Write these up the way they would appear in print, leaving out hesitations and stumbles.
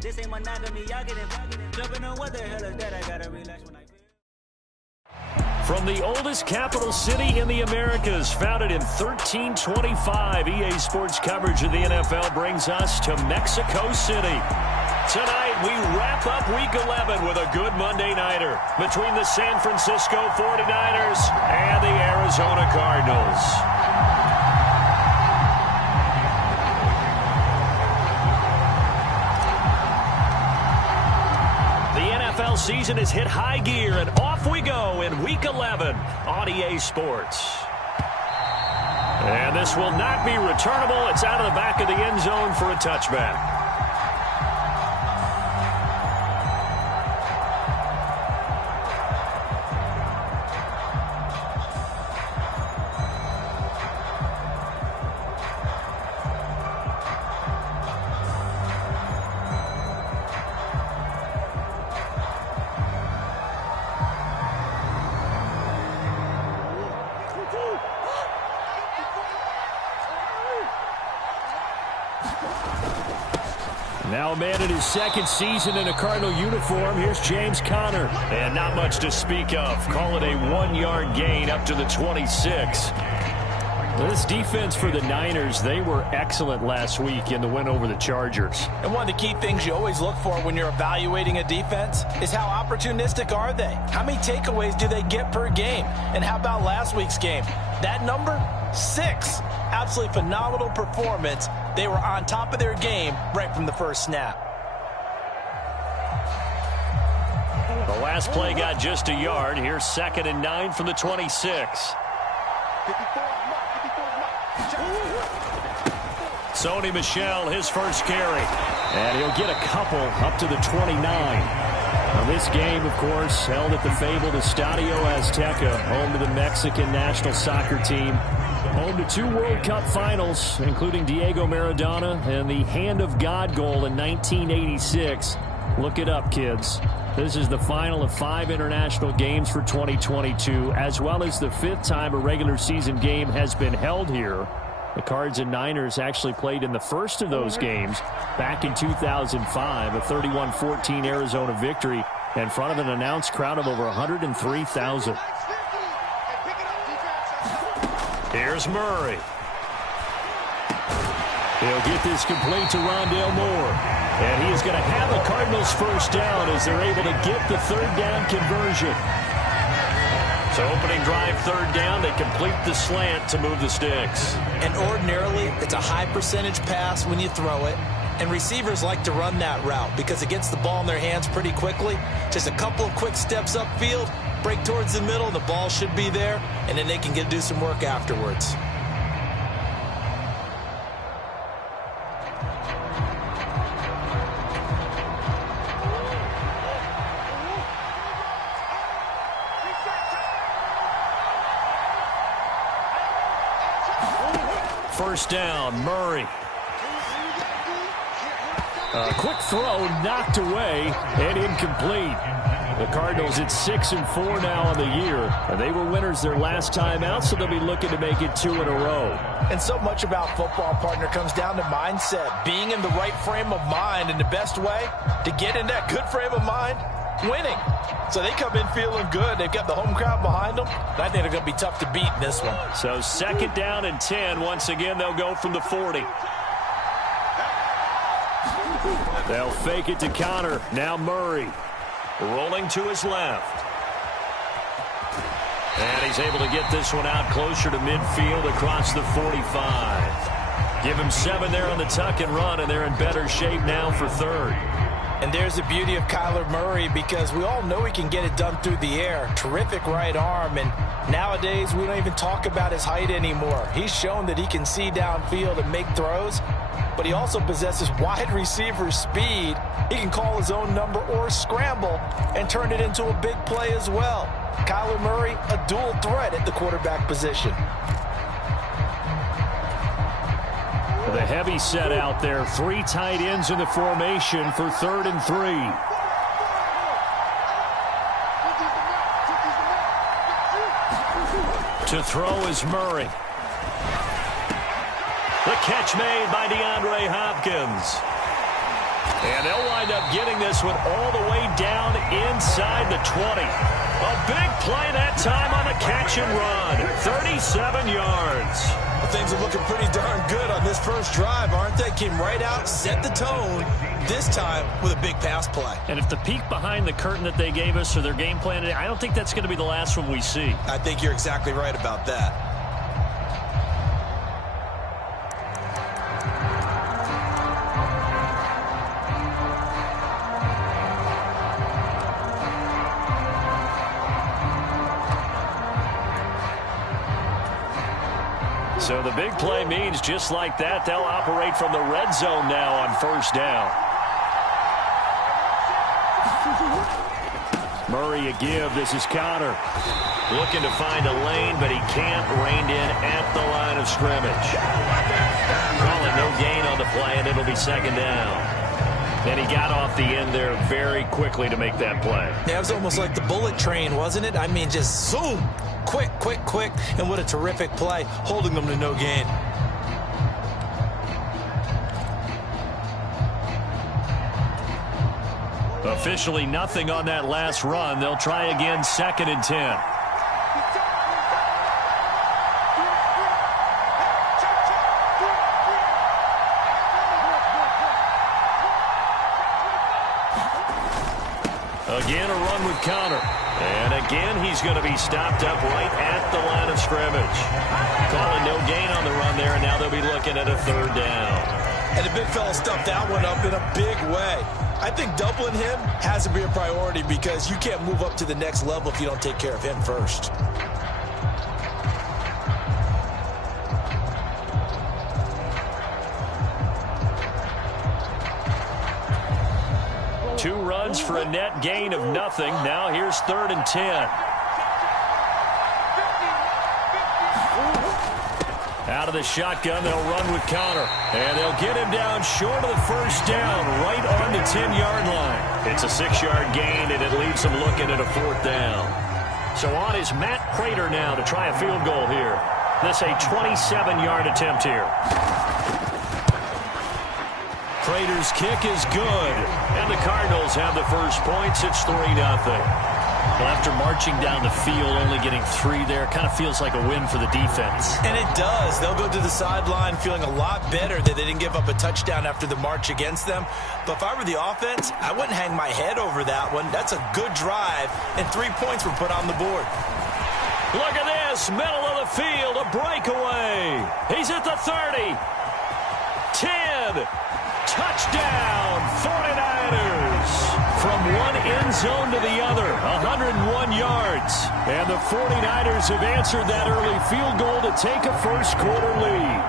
This ain't monogamy, y'all get it. Jumping on what the hell is that? I gotta relax when I From the oldest capital city in the Americas, founded in 1325, EA Sports coverage of the NFL brings us to Mexico City. Tonight, we wrap up Week 11 with a good Monday nighter between the San Francisco 49ers and the Arizona Cardinals. Season has hit high gear, and off we go in Week 11 on EA Sports. And this will not be returnable. It's out of the back of the end zone for a touchback. Now a man in his second season in a Cardinal uniform. Here's James Conner. And not much to speak of. Call it a 1-yard gain up to the 26. This defense for the Niners, they were excellent last week in the win over the Chargers. And one of the key things you always look for when you're evaluating a defense is how opportunistic are they? How many takeaways do they get per game? And how about last week's game? That number, 6. Absolutely phenomenal performance. They were on top of their game right from the first snap. The last play got just a yard. Here's 2nd and 9 from the 26. Sony Michel, his first carry. And he'll get a couple up to the 29. Now this game, of course, held at the fabled Estadio Azteca, home to the Mexican national soccer team. Home to 2 World Cup finals, including Diego Maradona and the Hand of God goal in 1986. Look it up, kids. This is the final of 5 international games for 2022, as well as the 5th time a regular season game has been held here. The Cards and Niners actually played in the first of those games back in 2005, a 31-14 Arizona victory in front of an announced crowd of over 103,000. Here's Murray. He'll get this complete to Rondale Moore. And he is going to have the Cardinals first down as they're able to get the 3rd down conversion. So opening drive 3rd down, they complete the slant to move the sticks. And ordinarily, it's a high percentage pass when you throw it. And receivers like to run that route because it gets the ball in their hands pretty quickly. Just a couple of quick steps upfield, break towards the middle, the ball should be there, and then they can do some work afterwards. First down, Murray. A quick throw knocked away and incomplete. The Cardinals at 6-4 now on the year. And they were winners their last time out, so they'll be looking to make it 2 in a row. And so much about football, partner, comes down to mindset. Being in the right frame of mind, and the best way to get in that good frame of mind, winning. So they come in feeling good. They've got the home crowd behind them. And I think they're going to be tough to beat in this one. So 2nd down and 10. Once again, they'll go from the 40. They'll fake it to Conner. Now Murray. Rolling to his left. And he's able to get this one out closer to midfield across the 45. Give him 7 there on the tuck and run, and they're in better shape now for 3rd. And there's the beauty of Kyler Murray, because we all know he can get it done through the air. Terrific right arm, and nowadays we don't even talk about his height anymore. He's shown that he can see downfield and make throws, but he also possesses wide receiver speed. He can call his own number or scramble and turn it into a big play as well. Kyler Murray, a dual threat at the quarterback position. The heavy set out there. 3 tight ends in the formation for 3rd and 3. To throw is Murray. The catch made by DeAndre Hopkins. And they'll wind up getting this one all the way down inside the 20. A big play that time on the catch and run. 37 yards. Well, things are looking pretty darn good on this first drive, aren't they? Came right out, set the tone, this time with a big pass play. And if the peek behind the curtain that they gave us or their game plan, I don't think that's going to be the last one we see. I think you're exactly right about that. So the big play means just like that, they'll operate from the red zone now on first down. Murray a give. This is Connor. Looking to find a lane, but he can't. Reined in at the line of scrimmage. Calling no gain on the play, and it'll be second down. And he got off the end there very quickly to make that play. Yeah, it was almost like the bullet train, wasn't it? I mean, just zoom. Quick, quick, quick, and what a terrific play, holding them to no gain. Officially nothing on that last run. They'll try again, 2nd and 10. Again, a run with Connor. And again, he's going to be stopped up right at the line of scrimmage. Calling no gain on the run there, and now they'll be looking at a 3rd down. And the big fella stuffed that one up in a big way. I think doubling him has to be a priority because you can't move up to the next level if you don't take care of him first. Two runs for a net gain of nothing. Now here's 3rd and 10. Out of the shotgun, they'll run with Connor. And they'll get him down short of the first down, right on the 10-yard line. It's a 6-yard gain, and it leaves them looking at a 4th down. So on is Matt Prater now to try a field goal here. This a 27-yard attempt here. Prater's kick is good, and the Cardinals have the first points. It's 3-0. Well, after marching down the field, only getting 3 there, kind of feels like a win for the defense. And it does. They'll go to the sideline feeling a lot better that they didn't give up a touchdown after the march against them. But if I were the offense, I wouldn't hang my head over that one. That's a good drive, and 3 points were put on the board. Look at this, middle of the field, a breakaway. He's at the 30. 10. Touchdown, 49ers. From one end zone to the other, 101 yards. And the 49ers have answered that early field goal to take a first-quarter lead.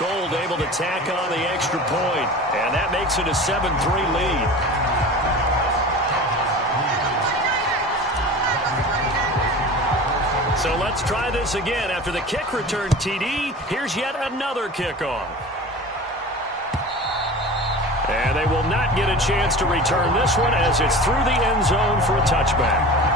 Gold able to tack on the extra point, and that makes it a 7-3 lead. So let's try this again. After the kick return TD, here's yet another kickoff. And they will not get a chance to return this one as it's through the end zone for a touchback.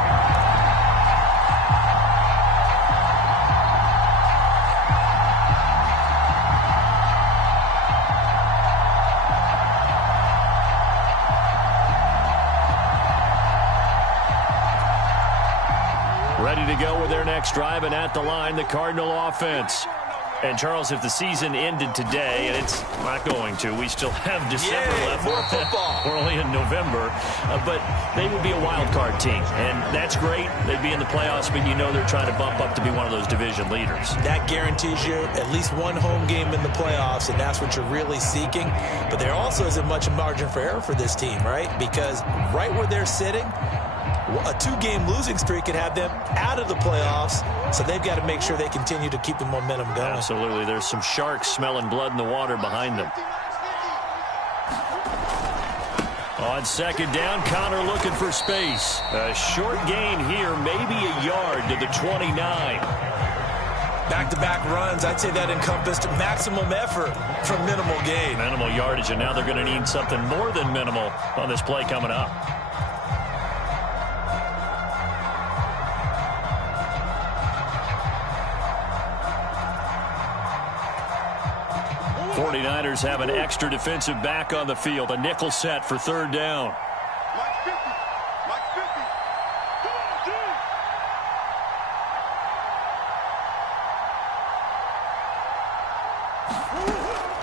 Ready to go with their next drive, and at the line, the Cardinal offense. And, Charles, if the season ended today, and it's not going to, we still have December left. More football. We're only in November. But they would be a wild card team, and that's great. They'd be in the playoffs, but you know they're trying to bump up to be one of those division leaders. That guarantees you at least one home game in the playoffs, and that's what you're really seeking. But there also isn't much margin for error for this team, right? Because right where they're sitting, a 2-game losing streak could have them out of the playoffs, so they've got to make sure they continue to keep the momentum going. Absolutely. There's some sharks smelling blood in the water behind them. On 2nd down, Connor looking for space. A short gain here, maybe a yard to the 29. Back-to-back runs, I'd say that encompassed maximum effort from minimal gain. Minimal yardage, and now they're going to need something more than minimal on this play coming up. 49ers have an extra defensive back on the field. A nickel set for third down.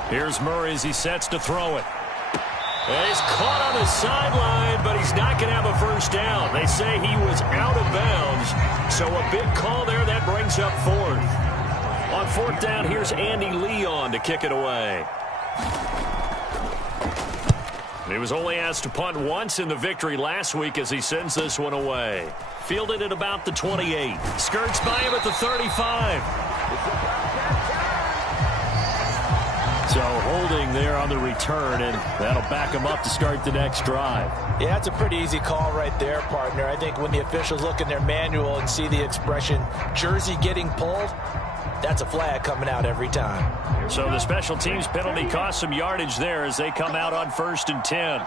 Here's Murray as he sets to throw it. And he's caught on the sideline, but he's not going to have a first down. They say he was out of bounds, so a big call there. That brings up fourth. On fourth down, here's Andy Leon to kick it away. He was only asked to punt once in the victory last week as he sends this one away. Fielded at about the 28. Skirts by him at the 35. So holding there on the return, and that'll back him up to start the next drive. Yeah, it's a pretty easy call right there, partner. I think when the officials look in their manual and see the expression jersey getting pulled, that's a flag coming out every time. So the special teams penalty cost some yardage there as they come out on 1st and 10.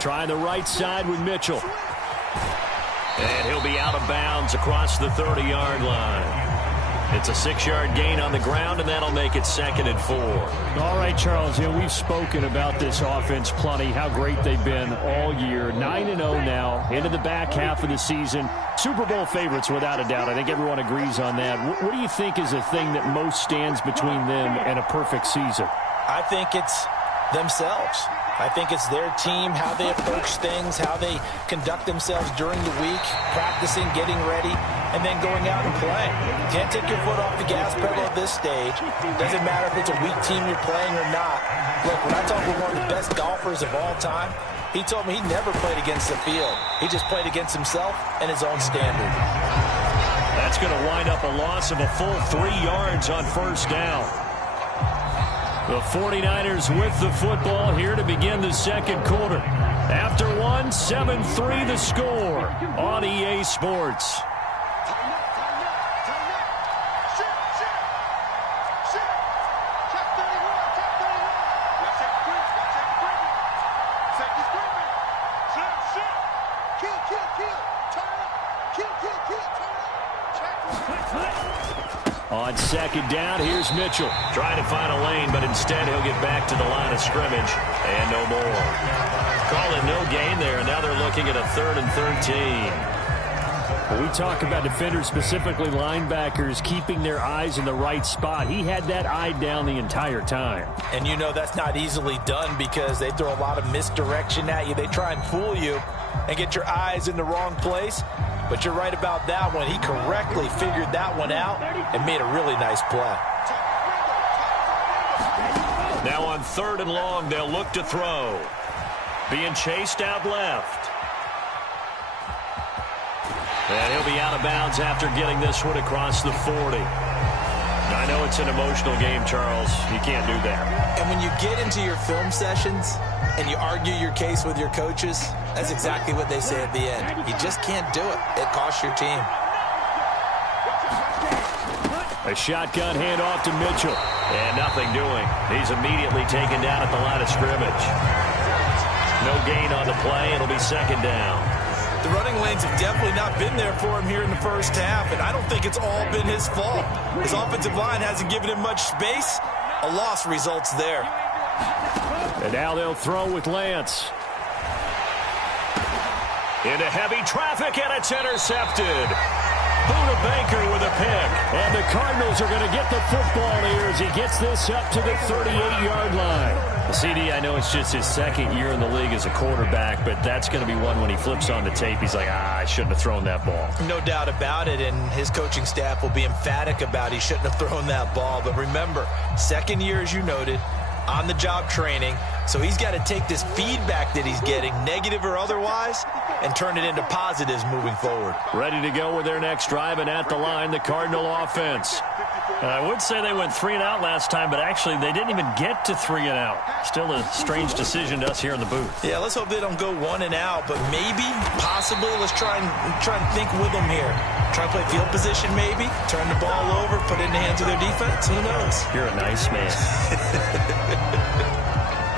Trying the right side with Mitchell. And he'll be out of bounds across the 30-yard line. It's a 6-yard gain on the ground, and that'll make it 2nd and 4. All right, Charles, we've spoken about this offense plenty, how great they've been all year. 9-0 now, into the back half of the season. Super Bowl favorites, without a doubt. I think everyone agrees on that. What do you think is the thing that most stands between them and a perfect season? I think it's themselves. I think it's their team, how they approach things, how they conduct themselves during the week, practicing, getting ready, and then going out and playing. Can't take your foot off the gas pedal at this stage. Doesn't matter if it's a weak team you're playing or not. Look, when I talk with one of the best golfers of all time, he told me he never played against the field. He just played against himself and his own standard. That's going to wind up a loss of a full 3 yards on 1st down. The 49ers with the football here to begin the 2nd quarter. After one, 7-3 the score on EA Sports. On 2nd down, here's Mitchell. Trying to find a lane, but instead he'll get back to the line of scrimmage. And no more. Call it no gain there, and now they're looking at a 3rd and 13. When we talk about defenders, specifically linebackers, keeping their eyes in the right spot. He had that eye down the entire time. And you know that's not easily done because they throw a lot of misdirection at you. They try and fool you and get your eyes in the wrong place. But you're right about that one. He correctly figured that one out and made a really nice play. Now on 3rd and long, they'll look to throw. Being chased out left. And he'll be out of bounds after getting this one across the 40. I know it's an emotional game, Charles. You can't do that. And when you get into your film sessions and you argue your case with your coaches, that's exactly what they say at the end. You just can't do it. It costs your team. A shotgun handoff to Mitchell. And nothing doing. He's immediately taken down at the line of scrimmage. No gain on the play. It'll be 2nd down. The running lanes have definitely not been there for him here in the first half, and I don't think it's all been his fault. His offensive line hasn't given him much space. A loss results there. And now they'll throw with Lance. Into heavy traffic, and it's intercepted. Buda Baker with a pick. And the Cardinals are going to get the football here as he gets this up to the 38-yard line. CD, I know it's just his 2nd year in the league as a quarterback, but that's going to be one when he flips on the tape. He's like, I shouldn't have thrown that ball. No doubt about it, and his coaching staff will be emphatic about he shouldn't have thrown that ball. But remember, 2nd year, as you noted, on-the-job training. So he's got to take this feedback that he's getting, negative or otherwise, and turn it into positives moving forward. Ready to go with their next drive, and at the line, the Cardinal offense. And I would say they went 3 and out last time, but actually they didn't even get to 3 and out. Still a strange decision to us here in the booth. Yeah, let's hope they don't go 1 and out, but maybe, possibly, let's try and think with them here. Try and play field position maybe, turn the ball over, put it in the hands of their defense. Who knows? You're a nice man.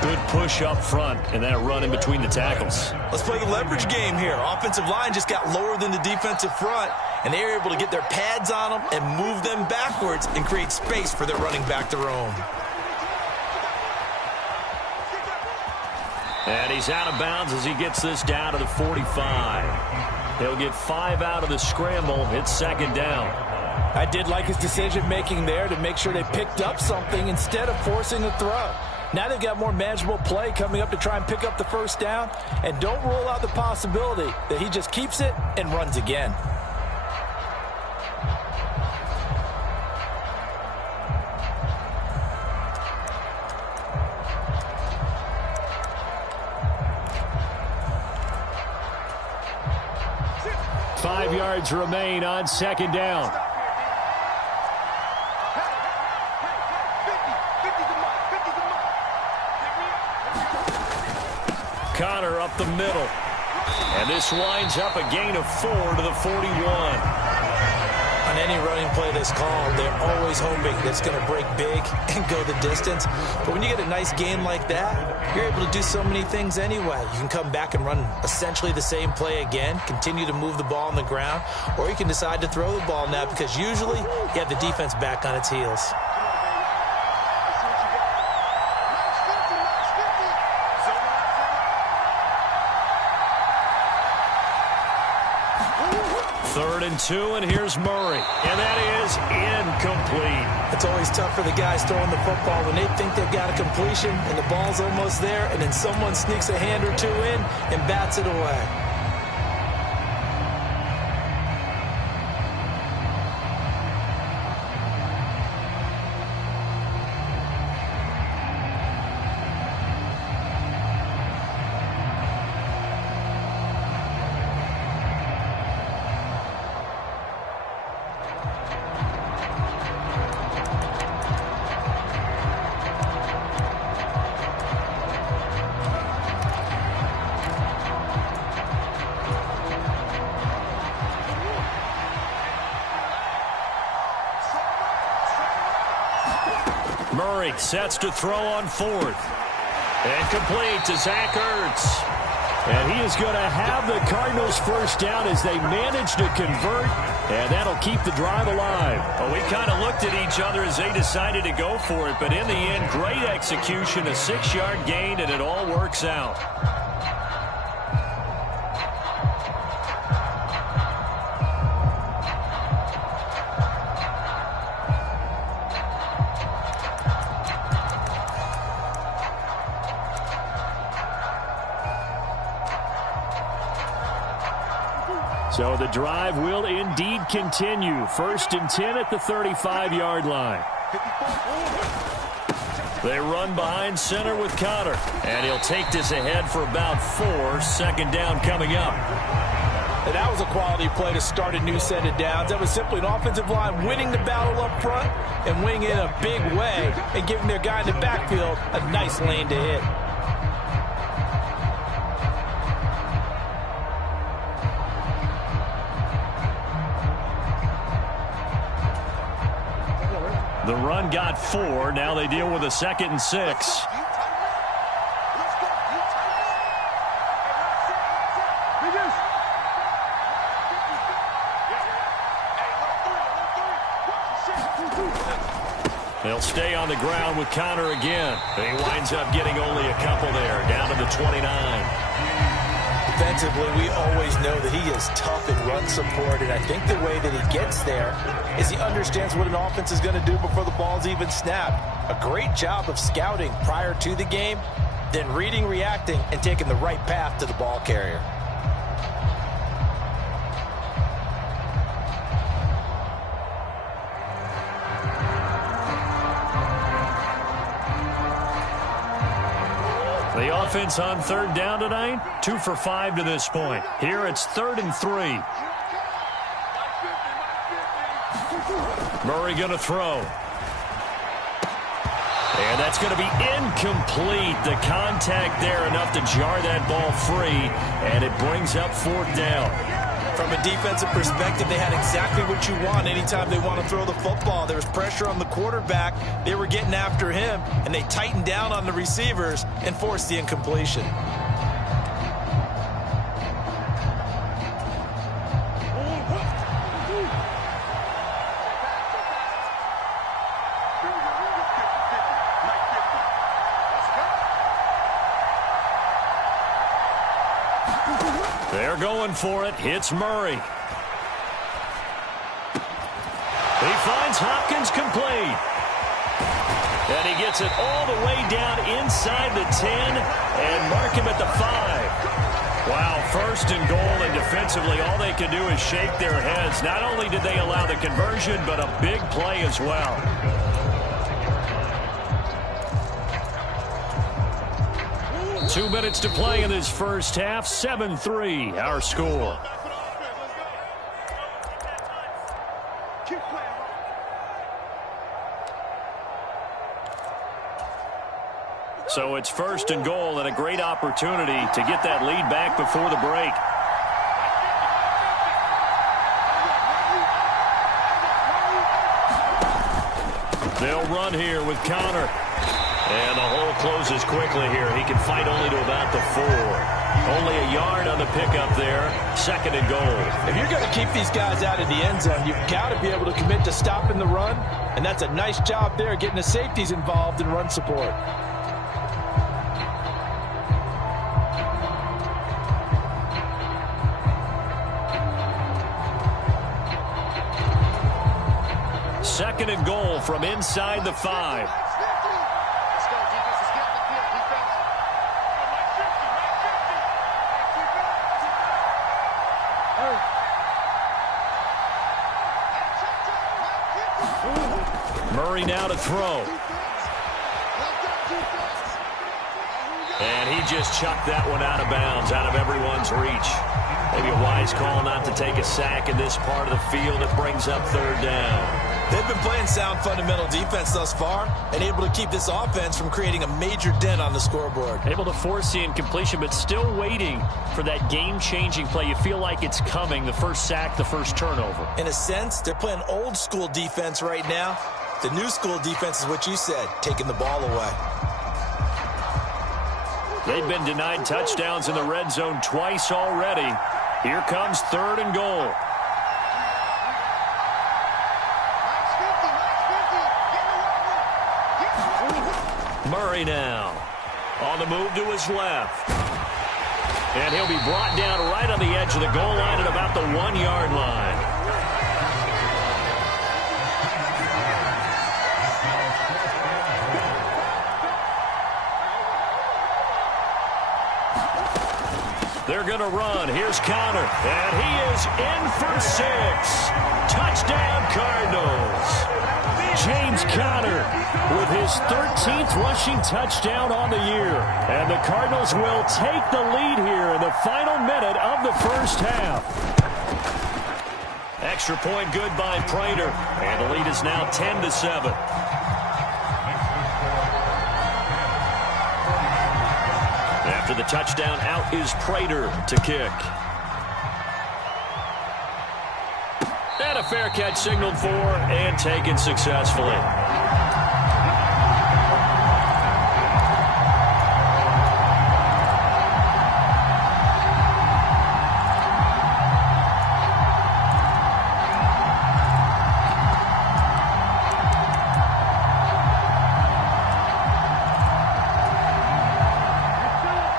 Good push up front and that run in between the tackles. Let's play the leverage game here. Offensive line just got lower than the defensive front, and they were able to get their pads on them and move them backwards and create space for their running back to roam. And he's out of bounds as he gets this down to the 45. He'll get 5 out of the scramble. It's second down. I did like his decision-making there to make sure they picked up something instead of forcing a throw. Now they've got more manageable play coming up to try and pick up the first down, and don't rule out the possibility that he just keeps it and runs again. Five yards remain on second down. Connor up the middle. And this winds up a gain of 4 to the 41. On any running play that's called, they're always hoping that it's going to break big and go the distance. But when you get a nice game like that, you're able to do so many things anyway. You can come back and run essentially the same play again, continue to move the ball on the ground, or you can decide to throw the ball now because usually you have the defense back on its heels. Third and 2, and here's Murray. And that is incomplete. It's always tough for the guys throwing the football when they think they've got a completion and the ball's almost there, and then someone sneaks a hand or two in and bats it away. Murray sets to throw on 4th. And complete to Zach Ertz. And he is going to have the Cardinals first down as they manage to convert. And that'll keep the drive alive. Well, we kind of looked at each other as they decided to go for it. But in the end, great execution, a 6-yard gain, and it all works out. So the drive will indeed continue. 1st and 10 at the 35-yard line. They run behind center with Connor. And he'll take this ahead for about 4. Second down coming up. And that was a quality play to start a new set of downs. That was simply an offensive line winning the battle up front and winning it in a big way and giving their guy in the backfield a nice lane to hit. The run got 4. Now they deal with a 2nd and 6. They'll stay on the ground with Connor again. He winds up getting only a couple there, down to the 29. Defensively, we always know that he is tough in run support, and I think the way that he gets there is he understands what an offense is going to do before the ball's even snapped. A great job of scouting prior to the game, then reading, reacting, and taking the right path to the ball carrier. The offense on 3rd down tonight, 2 for 5 to this point. Here it's 3rd and 3. Murray going to throw. And that's going to be incomplete. The contact there enough to jar that ball free, and it brings up 4th down. From a defensive perspective, they had exactly what you want anytime they want to throw the football. There was pressure on the quarterback. They were getting after him, and they tightened down on the receivers and forced the incompletion. They're going for it. It's Murray. He finds Hopkins complete. And he gets it all the way down inside the 10 and mark him at the 5. Wow, first and goal, and defensively all they can do is shake their heads. Not only did they allow the conversion, but a big play as well. 2 minutes to play in this first half. 7-3, our score. So it's first and goal, and a great opportunity to get that lead back before the break. They'll run here with Connor. And the hole closes quickly here. He can fight only to about the 4. Only a yard on the pickup there. Second and goal. If you're going to keep these guys out of the end zone, you've got to be able to commit to stopping the run. And that's a nice job there, getting the safeties involved in run support. Second and goal from inside the 5. Murray now to throw. And he just chucked that one out of bounds, out of everyone's reach. Maybe a wise call not to take a sack in this part of the field. It brings up third down. They've been playing sound fundamental defense thus far and able to keep this offense from creating a major dent on the scoreboard. Able to force the incompletion, but still waiting for that game-changing play. You feel like it's coming, the first sack, the first turnover. In a sense, they're playing old-school defense right now. The new-school defense is what you said, taking the ball away. They've been denied touchdowns in the red zone twice already. Here comes third and goal. Murray now on the move to his left. And he'll be brought down right on the edge of the goal line at about the 1-yard line. They're going to run. Here's Connor. And he is in for 6. Touchdown, Cardinals. James Conner with his 13th rushing touchdown on the year. And the Cardinals will take the lead here in the final minute of the first half. Extra point good by Prater. And the lead is now 10-7. After the touchdown, out is Prater to kick. And a fair catch signaled for and taken successfully.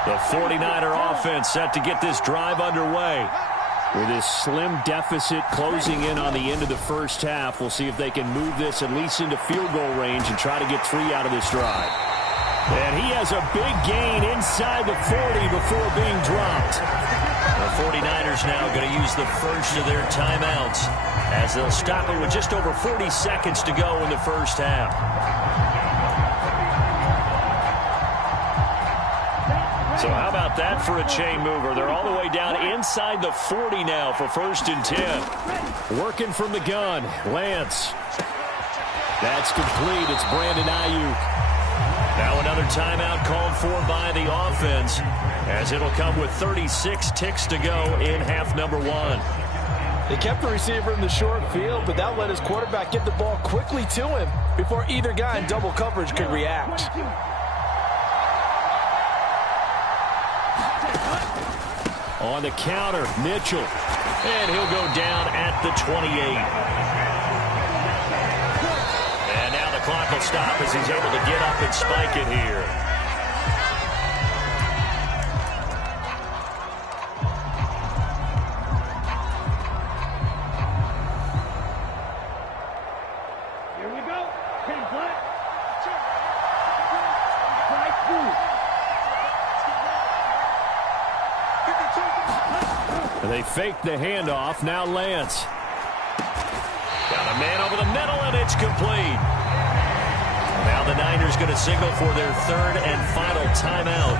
The 49er offense set to get this drive underway. With this slim deficit closing in on the end of the first half, we'll see if they can move this at least into field goal range and try to get 3 out of this drive. And he has a big gain inside the 40 before being dropped. The 49ers now going to use the first of their timeouts as they'll stop it with just over 40 seconds to go in the first half. So how about that for a chain mover? They're all the way down inside the 40 now for 1st and 10. Working from the gun, Lance. That's complete. It's Brandon Ayuk. Now another timeout called for by the offense, as it'll come with 36 ticks to go in half number 1. They kept the receiver in the short field, but that let his quarterback get the ball quickly to him before either guy in double coverage could react. On the counter, Mitchell. And he'll go down at the 28. And now the clock will stop as he's able to get up and spike it here. They fake the handoff. Now Lance. Got a man over the middle, and it's complete. Now the Niners going to signal for their third and final timeout.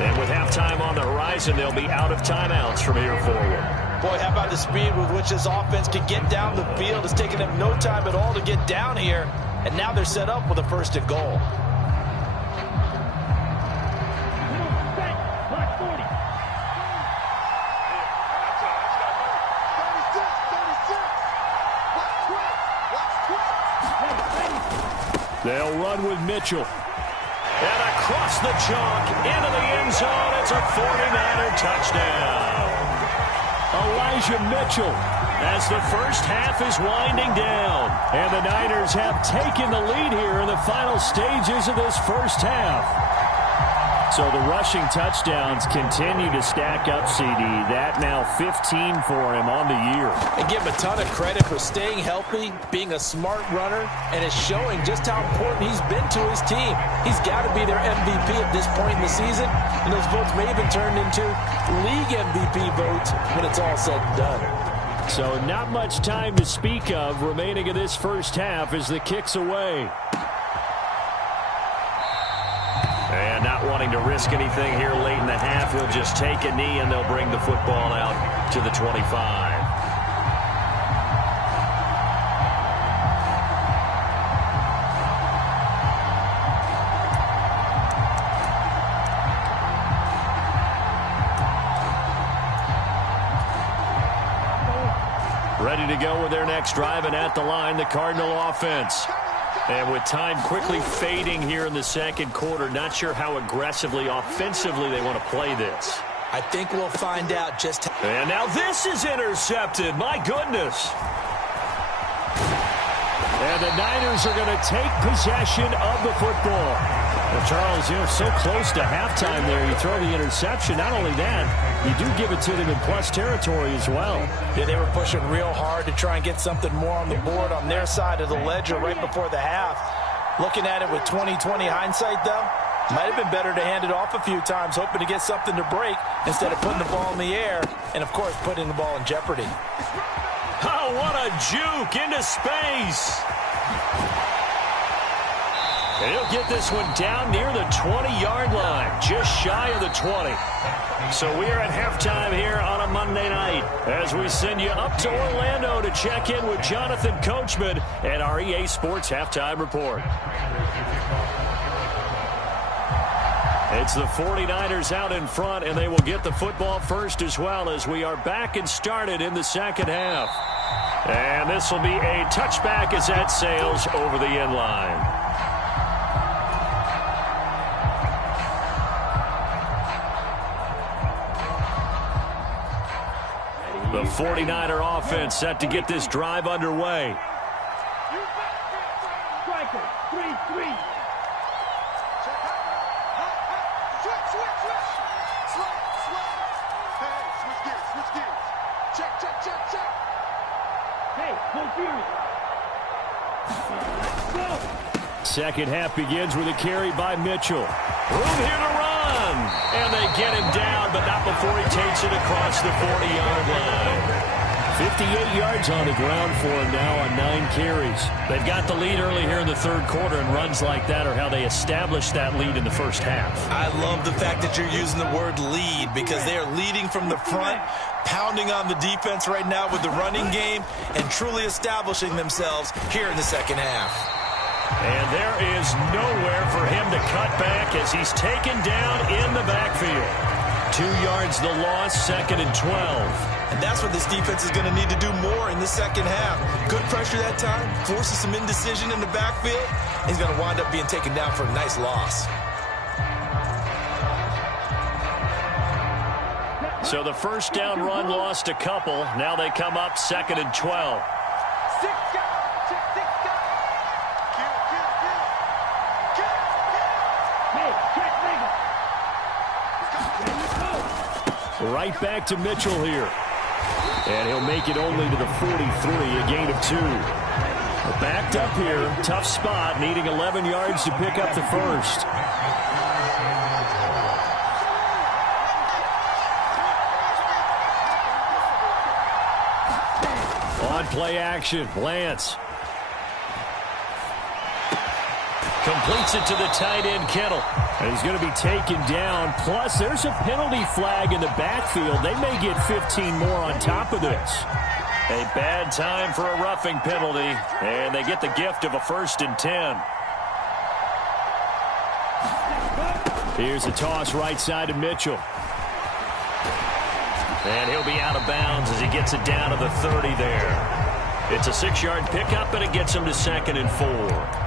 And with halftime on the horizon, they'll be out of timeouts from here forward. Boy, how about the speed with which this offense can get down the field? It's taken them no time at all to get down here. And now they're set up with a first and goal. They'll run with Mitchell. And across the chalk, into the end zone. It's a 49er touchdown. Elijah Mitchell, as the first half is winding down. And the Niners have taken the lead here in the final stages of this first half. So the rushing touchdowns continue to stack up, CD. That now 15 for him on the year. And give him a ton of credit for staying healthy, being a smart runner, and it's showing just how important he's been to his team. He's got to be their MVP at this point in the season, and those votes may have been turned into league MVP votes when it's all said and done. So not much time to speak of remaining in this first half as the kick's away. And not wanting to risk anything here late in the half, he'll just take a knee and they'll bring the football out to the 25. Ready to go with their next drive, and at the line, the Cardinal offense. And with time quickly fading here in the second quarter, not sure how aggressively, offensively they want to play this. I think we'll find out just how. And now this is intercepted. My goodness. And the Niners are going to take possession of the football. Well, Charles, you're so close to halftime there. You throw the interception. Not only that, you do give it to them in plus territory as well. Yeah, they were pushing real hard to try and get something more on the board on their side of the ledger right before the half. Looking at it with 20/20 hindsight, though, might have been better to hand it off a few times, hoping to get something to break instead of putting the ball in the air and, of course, putting the ball in jeopardy. Oh, what a juke into space. And he'll get this one down near the 20-yard line, just shy of the 20. So we are at halftime here on a Monday night as we send you up to Orlando to check in with Jonathan Coachman and our EA Sports Halftime Report. It's the 49ers out in front, and they will get the football first as well as we are back and started in the second half. And this will be a touchback as that sails over the end line. The 49er offense set to get this drive underway. Striker, 3-3. Switch gears. Check. Hey, no gears. Second half begins with a carry by Mitchell. Room here to run. And they get him down, but not before he takes it across the 40-yard line. 58 yards on the ground for him now on 9 carries. They've got the lead early here in the third quarter, and runs like that are how they established that lead in the first half. I love the fact that you're using the word lead because they are leading from the front, pounding on the defense right now with the running game, and truly establishing themselves here in the second half. And there is nowhere for him to cut back as he's taken down in the backfield. 2 yards the loss, 2nd and 12. And that's what this defense is going to need to do more in the second half. Good pressure that time, forces some indecision in the backfield. And he's going to wind up being taken down for a nice loss. So the first down run lost a couple. Now they come up 2nd and 12. Right back to Mitchell here. And he'll make it only to the 43, a gain of 2. Backed up here, tough spot, needing 11 yards to pick up the first. On play action, Lance. Completes it to the tight end, Kittle. And he's going to be taken down. Plus, there's a penalty flag in the backfield. They may get 15 more on top of this. A bad time for a roughing penalty. And they get the gift of a 1st and 10. Here's a toss right side to Mitchell. And he'll be out of bounds as he gets it down to the 30 there. It's a 6-yard pickup, and it gets him to 2nd and 4.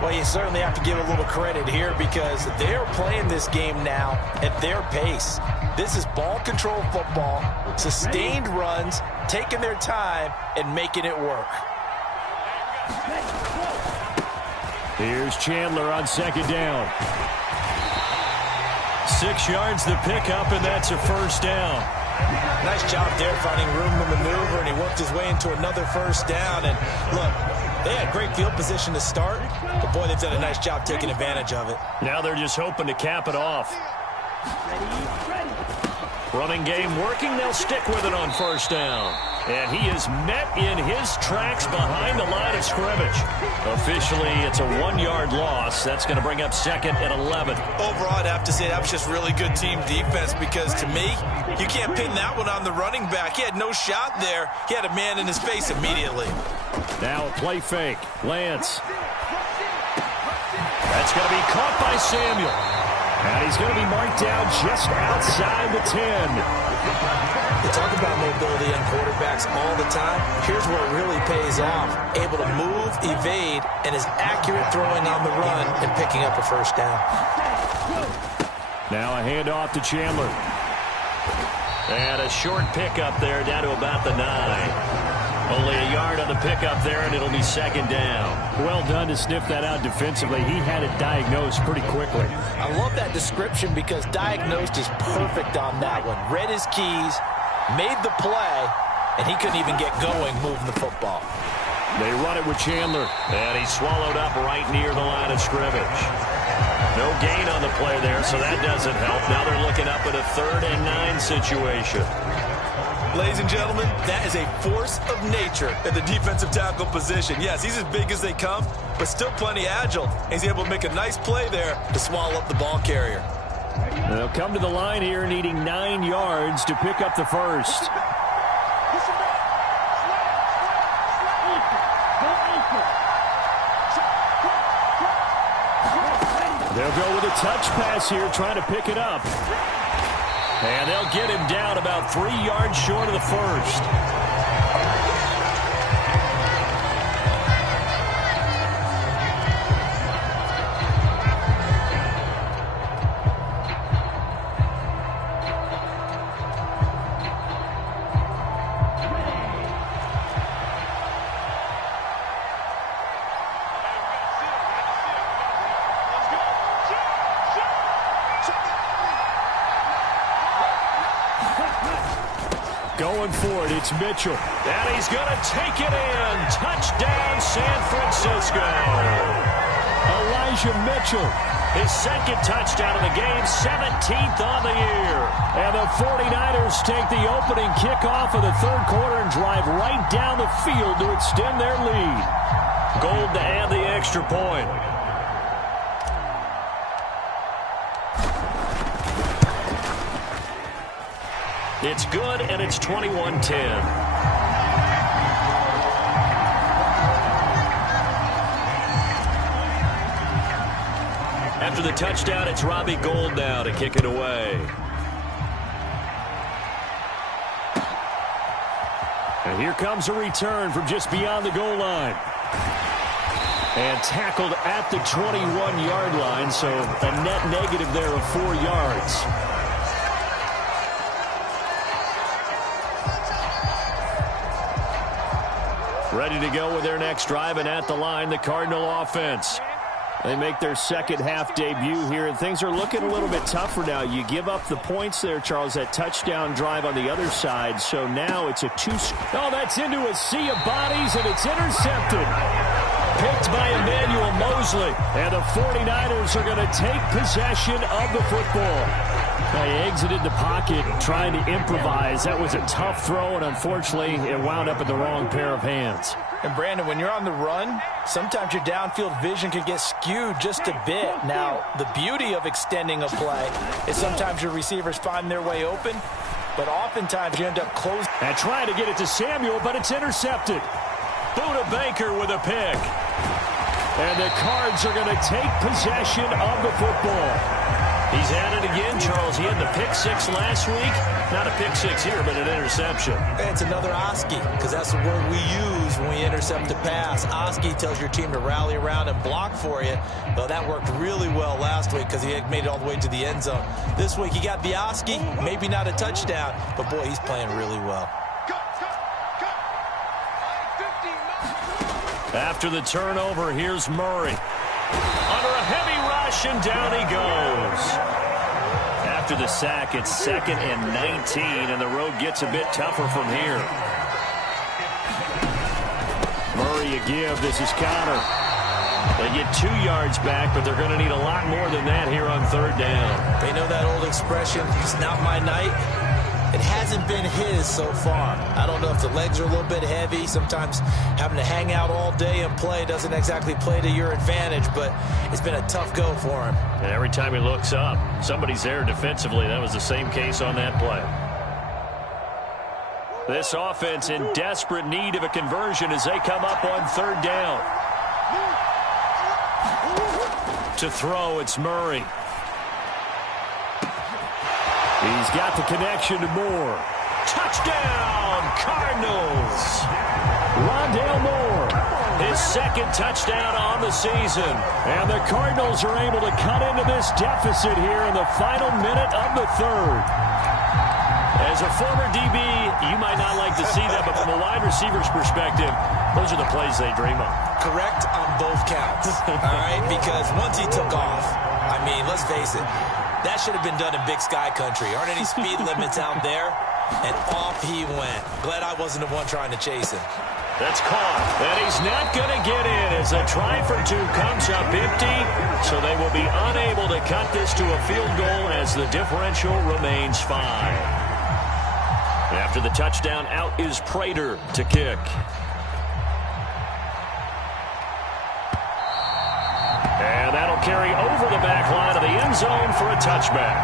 Well, you certainly have to give a little credit here because they're playing this game now at their pace. This is ball control football, sustained runs, taking their time, and making it work. Here's Chandler on 2nd down. 6 yards the pickup, and that's a 1st down. Nice job there finding room to maneuver, and he worked his way into another 1st down. And look, they had great field position to start, but boy, they've done a nice job taking advantage of it. Now they're just hoping to cap it off. Running game working. They'll stick with it on 1st down. And he is met in his tracks behind the line of scrimmage. Officially, it's a 1-yard loss. That's going to bring up 2nd and 11. Overall, I'd have to say that was just really good team defense because, to me, you can't pin that one on the running back. He had no shot there. He had a man in his face immediately. Now a play fake. Lance. That's going to be caught by Samuel. And he's going to be marked down just outside the 10. You talk about mobility on quarterbacks all the time. Here's where it really pays off. Able to move, evade, and is accurate throwing on the run and picking up a 1st down. Now a handoff to Chandler. And a short pickup there down to about the 9. Only a yard on the pickup there, and it'll be 2nd down. Well done to sniff that out defensively. He had it diagnosed pretty quickly. I love that description because diagnosed is perfect on that one. Read his keys, made the play, and he couldn't even get going moving the football. They run it with Chandler. And he's swallowed up right near the line of scrimmage. No gain on the play there, so that doesn't help. Now they're looking up at a 3rd and 9 situation. Ladies and gentlemen, that is a force of nature at the defensive tackle position. Yes, he's as big as they come, but still plenty agile. He's able to make a nice play there to swallow up the ball carrier. They'll come to the line here needing 9 yards to pick up the 1st. They'll go with a touch pass here, trying to pick it up. And they'll get him down about 3 yards short of the 1st. Going for it, it's Mitchell. And he's going to take it in. Touchdown, San Francisco. Elijah Mitchell. His 2nd touchdown of the game, 17th on the year. And the 49ers take the opening kickoff of the 3rd quarter and drive right down the field to extend their lead. Gold to add the extra point. It's good, and it's 21-10. After the touchdown, it's Robbie Gould now to kick it away. And here comes a return from just beyond the goal line. And tackled at the 21-yard line, so a net negative there of 4 yards. Ready to go with their next drive, and at the line, the Cardinal offense. They make their second-half debut here, and things are looking a little bit tougher now. You give up the points there, Charles, that touchdown drive on the other side, so now it's a Oh, that's into a sea of bodies, and it's intercepted. Picked by Emmanuel Mosley, and the 49ers are going to take possession of the football. They exited the pocket trying to improvise. That was a tough throw, and unfortunately, it wound up in the wrong pair of hands. And, Brandon, when you're on the run, sometimes your downfield vision can get skewed just a bit. Now, the beauty of extending a play is sometimes your receivers find their way open, but oftentimes you end up closing. And trying to get it to Samuel, but it's intercepted. Buda Baker with a pick. And the Cards are going to take possession of the football. He's at it again, Charles. He had the pick six last week. Not a pick six here, but an interception. It's another Oski, because that's the word we use when we intercept a pass. Oski tells your team to rally around and block for you. Well, that worked really well last week because he had made it all the way to the end zone. This week he got the Oski, maybe not a touchdown, but boy, he's playing really well. After the turnover, here's Murray. Under a heavy rush, and down he goes. After the sack, it's 2nd and 19, and the road gets a bit tougher from here. Murray a give. This is Connor. They get 2 yards back, but they're going to need a lot more than that here on 3rd down. They know that old expression, it's not my night. It hasn't been his so far. I don't know if the legs are a little bit heavy. Sometimes having to hang out all day and play doesn't exactly play to your advantage, but it's been a tough go for him. And every time he looks up, somebody's there defensively. That was the same case on that play. This offense in desperate need of a conversion as they come up on 3rd down. To throw, it's Murray. He's got the connection to Moore. Touchdown, Cardinals! Rondale Moore, his 2nd touchdown on the season. And the Cardinals are able to cut into this deficit here in the final minute of the 3rd. As a former DB, you might not like to see that, but from a wide receiver's perspective, those are the plays they dream of. Correct on both counts, all right? Because once he took off, I mean, let's face it, that should have been done in Big Sky Country. Aren't any speed limits out there? And off he went. Glad I wasn't the one trying to chase him. That's caught. And he's not going to get in as a try for 2 comes up empty. So they will be unable to cut this to a field goal as the differential remains 5. After the touchdown, out is Prater to kick. And that'll carry over the back line of the end zone for a touchback.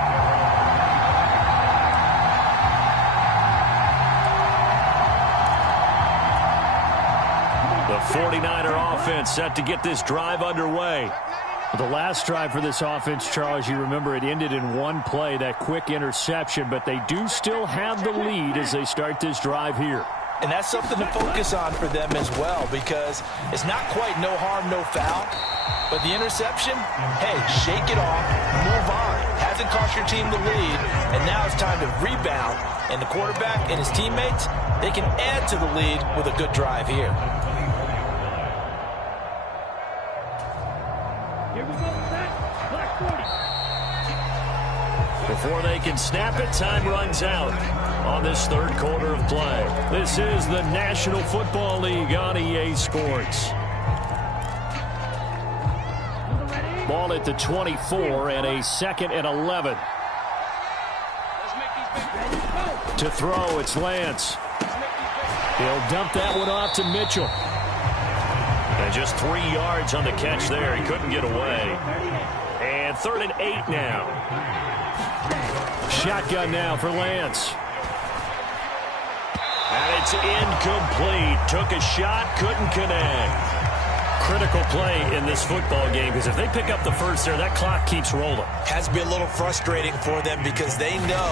The 49er offense set to get this drive underway. The last drive for this offense, Charles, you remember it ended in 1 play, that quick interception, but they do still have the lead as they start this drive here. And that's something to focus on for them as well, because it's not quite no harm, no foul. But the interception, hey, shake it off, move on. Hasn't cost your team the lead, and now it's time to rebound. And the quarterback and his teammates, they can add to the lead with a good drive here. Here we go, set, black 40. Before they can snap it, time runs out on this 3rd quarter of play. This is the National Football League on EA Sports. Ball at the 24 and a 2nd and 11. To throw, it's Lance. He'll dump that one off to Mitchell. And just 3 yards on the catch there. He couldn't get away. And 3rd and 8 now. Shotgun now for Lance. And it's incomplete. Took a shot, couldn't connect. Critical play in this football game, because if they pick up the first there, that clock keeps rolling. Has to be a little frustrating for them because they know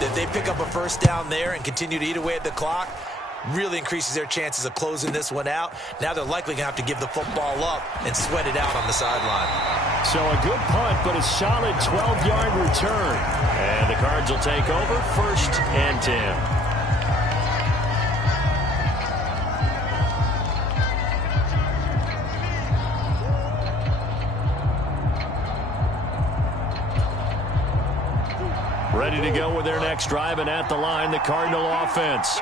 that if they pick up a first down there and continue to eat away at the clock, really increases their chances of closing this one out. Now they're likely going to have to give the football up and sweat it out on the sideline. So a good punt, but a solid 12-yard return. And the Cards will take over 1st and 10. Ready to go with their next drive, and at the line, the Cardinal offense.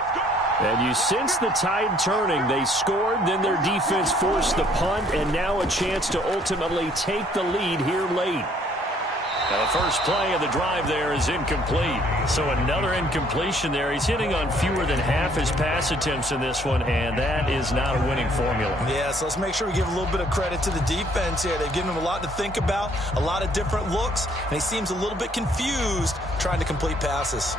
And you sense the tide turning. They scored, then their defense forced the punt, and now a chance to ultimately take the lead here late. Now the first play of the drive there is incomplete. So another incompletion there. He's hitting on fewer than half his pass attempts in this one, and that is not a winning formula. Yeah, so let's make sure we give a little bit of credit to the defense here. They've given him a lot to think about, a lot of different looks, and he seems a little bit confused trying to complete passes.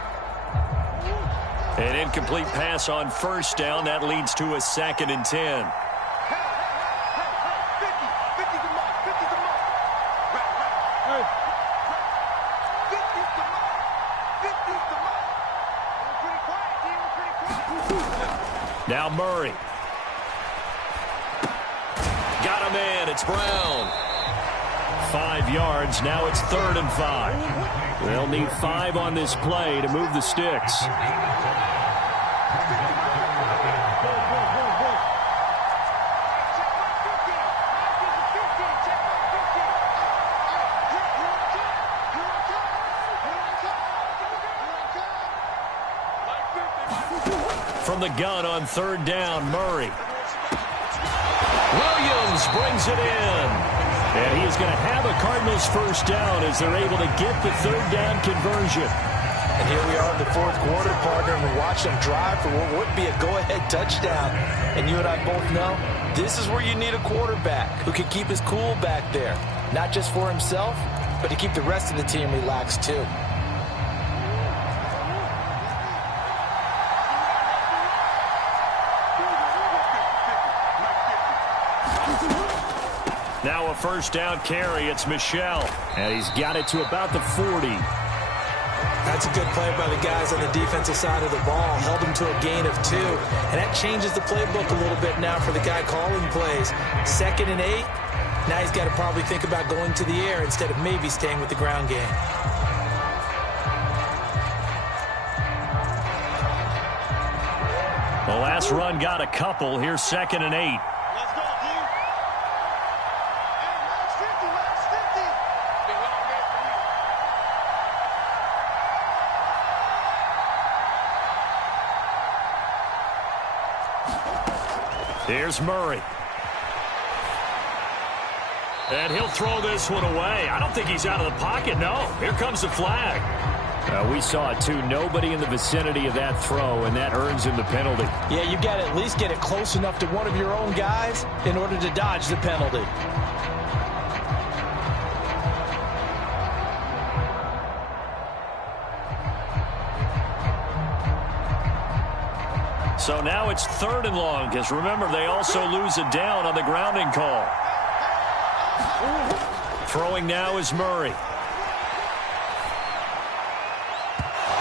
An incomplete pass on 1st down. That leads to a 2nd and 10. Now Murray. Got him in. It's Brown. 5 yards. Now it's 3rd and 5. They'll need 5 on this play to move the sticks. From the gun on 3rd down, Murray. Williams brings it in. And he is going to have a Cardinals 1st down as they're able to get the 3rd down conversion. And here we are in the 4th quarter, partner, and we watch them drive for what would be a go-ahead touchdown. And you and I both know this is where you need a quarterback who can keep his cool back there. Not just for himself, but to keep the rest of the team relaxed too. Now a 1st down carry. It's Michel. And he's got it to about the 40. That's a good play by the guys on the defensive side of the ball. Held him to a gain of 2. And that changes the playbook a little bit now for the guy calling plays. 2nd and 8. Now he's got to probably think about going to the air instead of maybe staying with the ground game. The last run got a couple. Here's 2nd and 8. Here's Murray. And he'll throw this one away. I don't think he's out of the pocket, no. Here comes the flag. We saw it, too. Nobody in the vicinity of that throw, and that earns him the penalty. Yeah, you got to at least get it close enough to one of your own guys in order to dodge the penalty. So now it's 3rd and long, because remember, they also lose a down on the grounding call. Throwing now is Murray.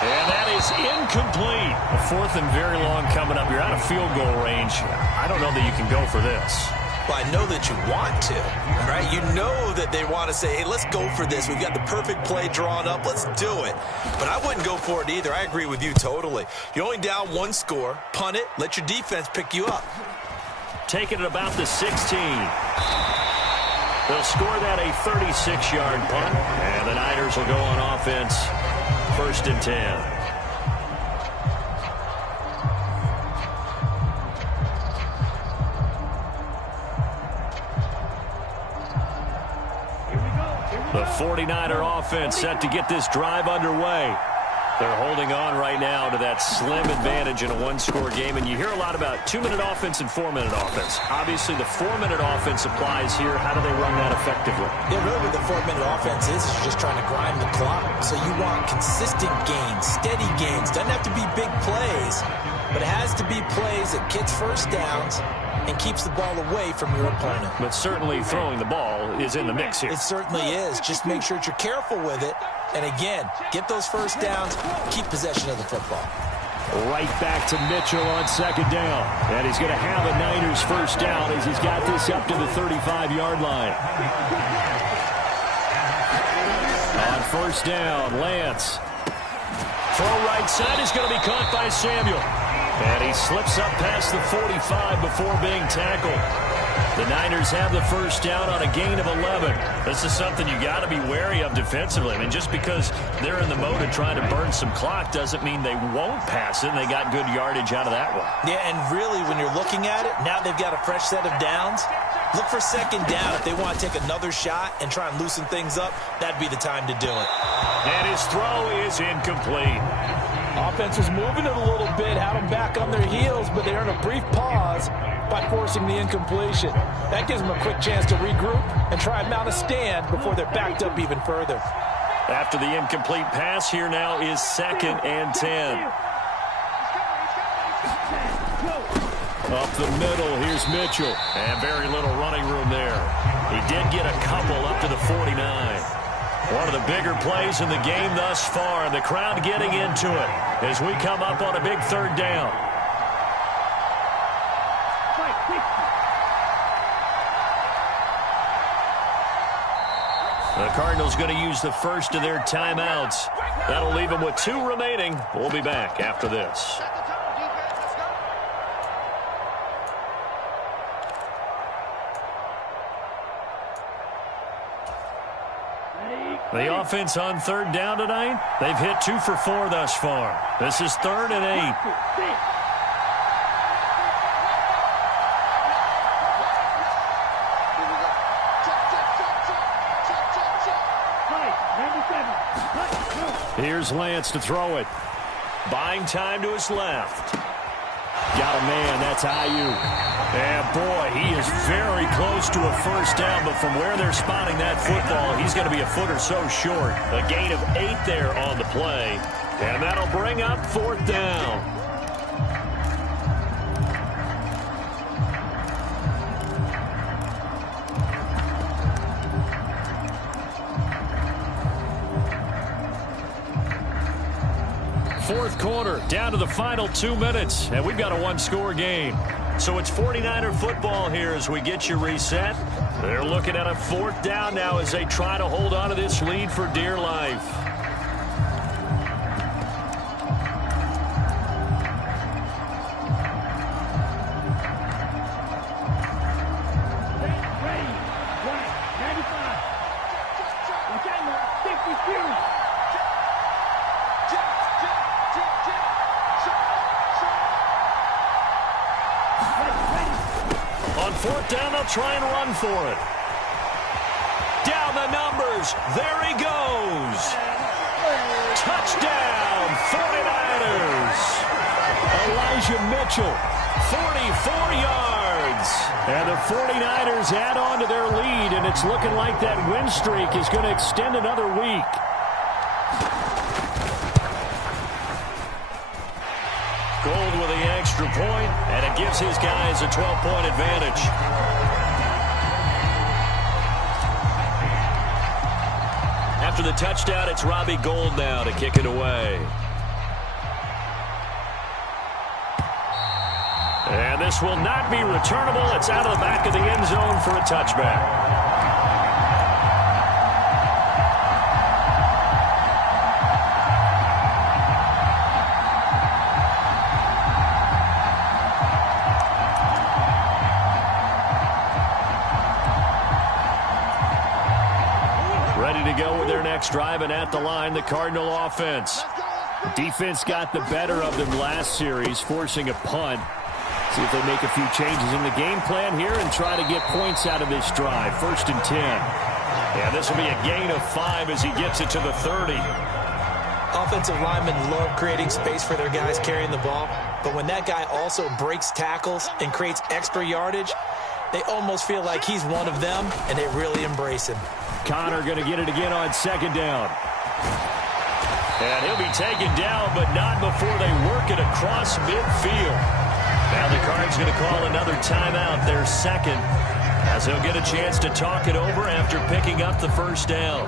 And that is incomplete. A 4th and very long coming up. You're out of field goal range. I don't know that you can go for this. Well, I know that you want to, right? You know that they want to say, hey, let's go for this. We've got the perfect play drawn up. Let's do it. But I wouldn't go for it either. I agree with you totally. You're only down 1 score. Punt it. Let your defense pick you up. Taking it about the 16. They'll score that a 36-yard punt. And the Niners will go on offense. 1st and 10. The 49er offense set to get this drive underway. They're holding on right now to that slim advantage in a 1-score game. And you hear a lot about 2-minute offense and 4-minute offense. Obviously, the 4-minute offense applies here. How do they run that effectively? Yeah, really what the 4-minute offense is you're just trying to grind the clock. So you want consistent gains, steady gains. Doesn't have to be big plays, but it has to be plays that gets 1st downs and keeps the ball away from your opponent. But certainly throwing the ball is in the mix here. It certainly is. Just make sure that you're careful with it. And again, get those 1st downs, keep possession of the football. Right back to Mitchell on second down. And he's going to have a Niners first down as he's got this up to the 35-yard line. On first down, Lance. Throw right side is going to be caught by Samuel. And he slips up past the 45 before being tackled. The Niners have the first down on a gain of 11. This is something you got to be wary of defensively. I mean, just because they're in the mode of trying to burn some clock doesn't mean they won't pass it, and they got good yardage out of that one. Yeah, and really, when you're looking at it, now they've got a fresh set of downs. Look for second down if they want to take another shot and try and loosen things up. That'd be the time to do it. And his throw is incomplete. Offense was moving it a little bit, had them back on their heels, but they earned a brief pause by forcing the incompletion. That gives them a quick chance to regroup and try and mount a stand before they're backed up even further. After the incomplete pass, here now is 2nd and 10. Up the middle, here's Mitchell. And very little running room there. He did get a couple up to the 49. One of the bigger plays in the game thus far. The crowd getting into it as we come up on a big third down. The Cardinals going to use the first of their timeouts. That'll leave them with 2 remaining. We'll be back after this. The offense on third down tonight, they've hit 2 for 4 thus far. This is 3rd and 8. Here's Lance to throw it. Buying time to his left. Got a man, that's Ayuk. And boy, he is very close to a first down, but from where they're spotting that football, he's going to be a foot or so short. A gain of 8 there on the play, and that'll bring up 4th down. Fourth quarter, down to the final 2 minutes, and we've got a 1-score game. So it's 49er football here as we get you reset. They're looking at a 4th down now as they try to hold on to this lead for dear life. Try and run for it. Down the numbers. There he goes. Touchdown, 49ers. Elijah Mitchell, 44 yards. And the 49ers add on to their lead, and it's looking like that win streak is going to extend another week. Gold with the extra point, and it gives his guys a 12-point advantage. After the touchdown, it's Robbie Gould now to kick it away. And this will not be returnable. It's out of the back of the end zone for a touchback. Driving at the line, the Cardinal offense. Defense got the better of them last series, forcing a punt. See if they make a few changes in the game plan here and try to get points out of this drive. 1st and 10. Yeah, this will be a gain of 5 as he gets it to the 30. Offensive linemen love creating space for their guys carrying the ball, but when that guy also breaks tackles and creates extra yardage, they almost feel like he's one of them, and they really embrace him. Connor going to get it again on 2nd down. And he'll be taken down, but not before they work it across midfield. Now the Cards going to call another timeout, their 2nd, as they'll get a chance to talk it over after picking up the first down.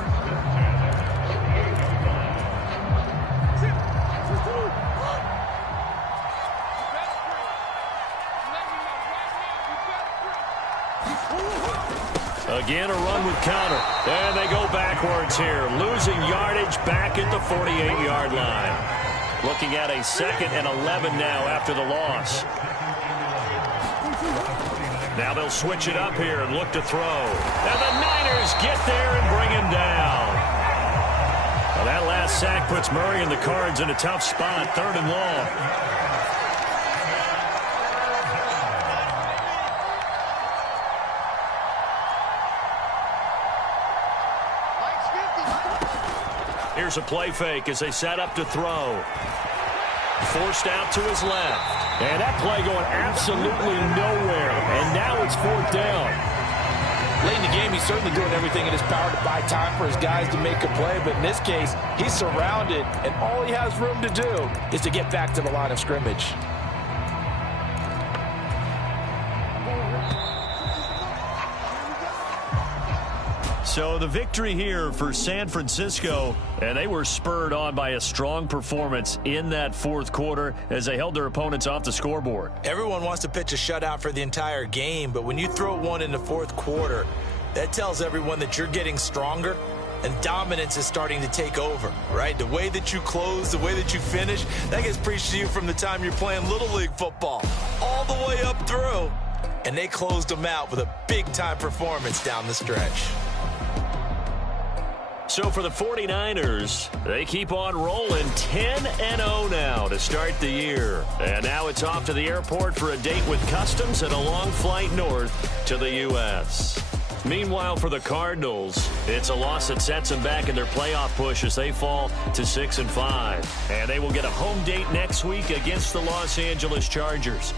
Again, a run with counter. And they go backwards here, losing yardage back at the 48-yard line. Looking at a 2nd and 11 now after the loss. Now they'll switch it up here and look to throw. And the Niners get there and bring him down. Well, that last sack puts Murray and the Cards in a tough spot, 3rd and long. Here's a play fake as they set up to throw. Forced out to his left. And that play going absolutely nowhere. And now it's 4th down. Late in the game, he's certainly doing everything in his power to buy time for his guys to make a play. But in this case, he's surrounded, and all he has room to do is to get back to the line of scrimmage. So the victory here for San Francisco, and they were spurred on by a strong performance in that 4th quarter as they held their opponents off the scoreboard. Everyone wants to pitch a shutout for the entire game, but when you throw one in the 4th quarter, that tells everyone that you're getting stronger and dominance is starting to take over, right? The way that you close, the way that you finish, that gets preached to you from the time you're playing Little League football all the way up through, and they closed them out with a big-time performance down the stretch. So for the 49ers, they keep on rolling 10-0 now to start the year. And now it's off to the airport for a date with Customs and a long flight north to the U.S. Meanwhile, for the Cardinals, it's a loss that sets them back in their playoff push as they fall to 6-5. And they will get a home date next week against the Los Angeles Chargers.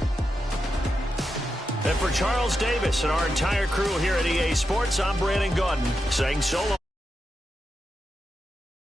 And for Charles Davis and our entire crew here at EA Sports, I'm Brandon Gaudin saying so long.